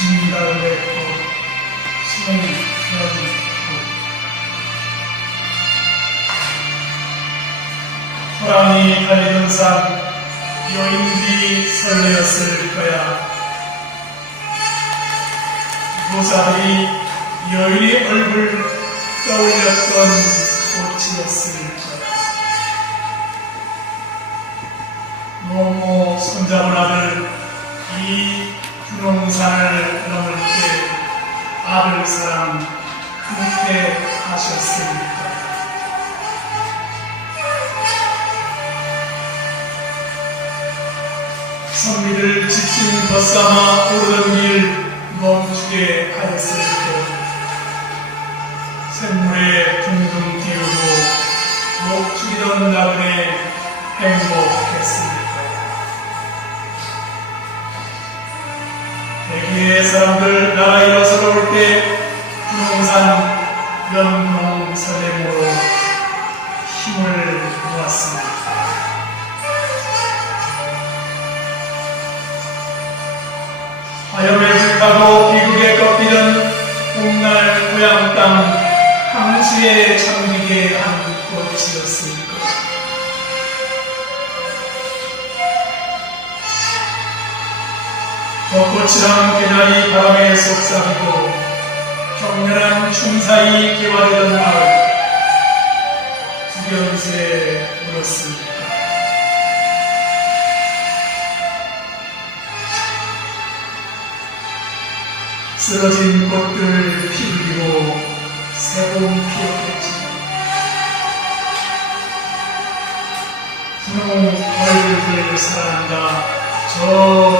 진달래 꽃, 송편꽃. 호랑이 달리던 산 여인들이 설레었을 거야. 모자들이 여인의 얼굴 떠올렸던 꽃이었을 거야. 노모 손잡은 아들 이 분홍산을 넘을 때 아들 사랑 그때 하셨습니까? 선비를 지친 벗삼아 오르던 길 멈추게 하였을 때 샘물에 둥둥 띄우고 목 죽이던 나그네 행복했습니까? 대기의 사람들 나라 일어서러 올때 분홍산 연봉 설렘으로 힘을 모았습니다. 화염에 불타고 비극에 꺾이는 봄날 고향 땅 항수에 잠기게 한 것. 벚꽃이랑 개나리 바람에 속삭이고 격렬한 춤사이 개화되던 마을 구경스레 울었습니다. 쓰러진 꽃들 피울리고 새봄 피었겠지. 분홍 얼굴을 사랑한다. 저